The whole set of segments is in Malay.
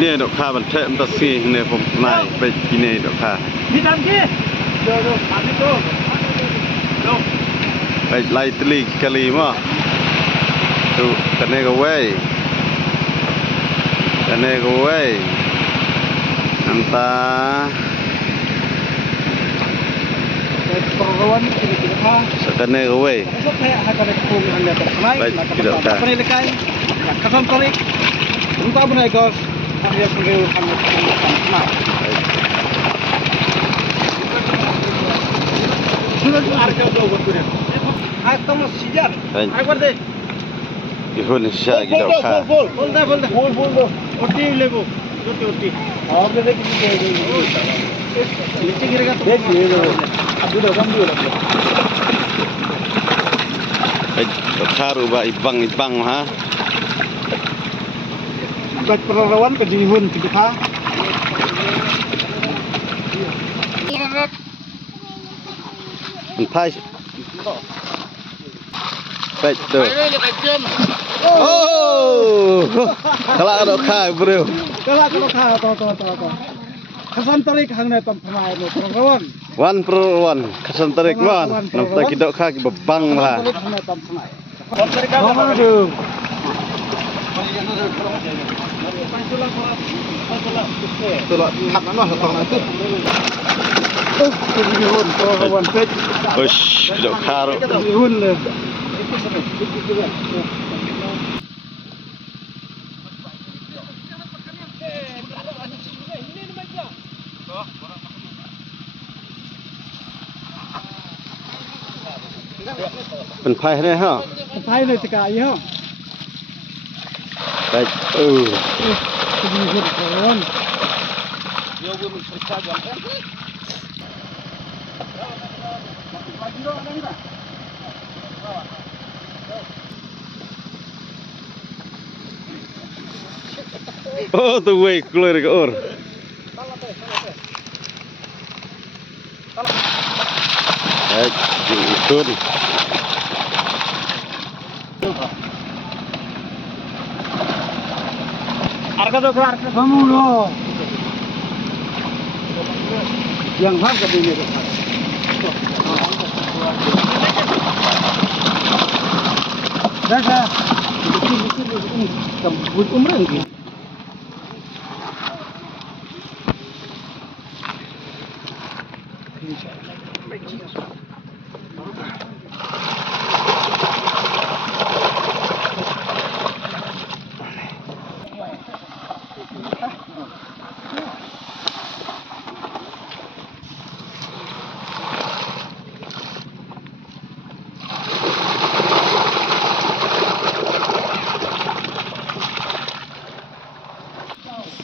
นี่ดอกคาบันเทมตัสซีเนี่ยผมนายไปกินเนี่ยดอกคาพี่ดำกี้เดี๋ยวถามพี่โจ้ไปไล่ตลีกะลีมั้งดูกันเนี่ยก็เว้ยกันเนี่ยก็เว้ยอันตาperlawan kini haกันเนี่ยก็เว้ยesok saya akan ikut anda terkenai maka penilaian kasan tarik entah benar guys anda perlu anda terkenai sudah harga dua betul atau masih jar aku deh ihun sya gitu kah bol oti lego oti आप ले देखिए नीचे गिरेगा तो देखिए अभी तो कम भी हो रहा है kha rubah ibang ha buat perlawan ke jihun kita ha Thai baik tu oh kalau dok kha bro kalau kha to kesan tarik hangna tam pernah itu perlawan wan perlawan kesan tarik man nampak kita kha bebang lah Ush, dok karo.เป็นไผ่ได้ฮะ ไผ่เลยสิกายฮะ Baik. Oh, tu way keluar ke or. Baik, ikut. Harga tu keluar ke kamu loh. Yang harga ini. Dah. Kamu umrah ni.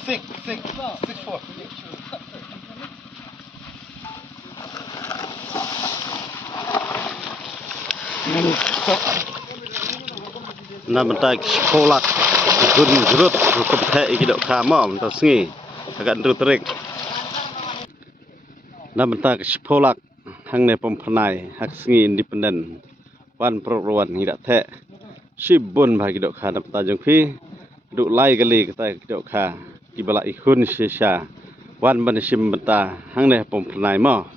Six, 4. Nah, bentar sekolah jurut kepek iki dok kamom to sengi agak ndrut terik. Nah, bentar sekolah hang ne pempernai hak sengi independen wan perluan hidak te sibun bagi dok ka dapat tajung fi duk lai kali kita dok ka ibala ihun sisa wan banisim bentar hang ne pempernai mo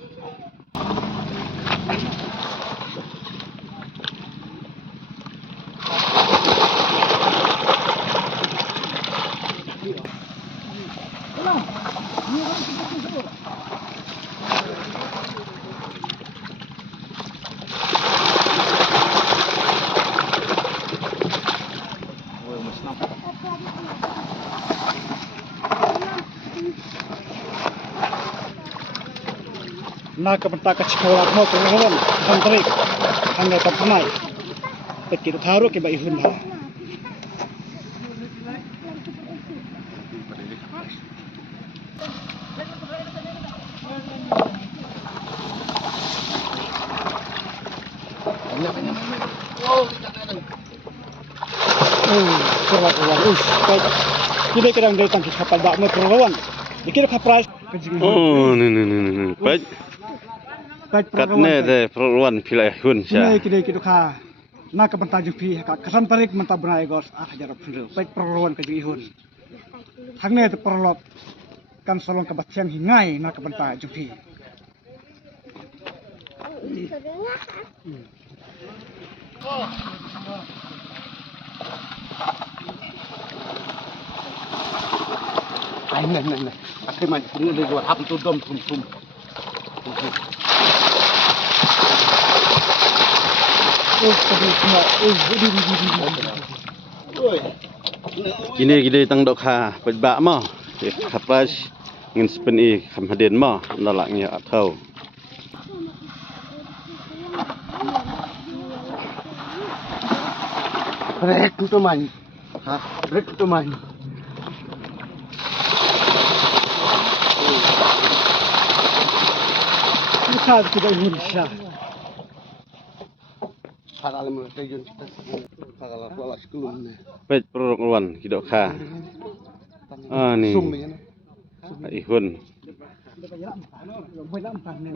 Nak kepentak sekolah mau perlawan santri hangga terkenai kita taruh ke bayi hundah kita kadang datang ke kapal dak mau perlawan dikira kapal oh nih baik kat ne de perluan pilih hun sia kide ka na ka banta jupi ka kasan tarik manta bnai gos 8000 baik perluan ka ji hun hangnya itu perlop kan solong kebatian hingai nak kebentar jumpi. Này, cái mày cũng đi qua thăm tôi đâm thùng. Kini tang dok ha pejba mo kapras ngin speni kham haden mo nalaknya athau Rek tu man. Ha, rek tu man. Kita tidak Indonesia. Pakal mo tayo kita. Pakal kelas kelum ni. pej perluan kidok kha ni ihun Boleh nampak ni.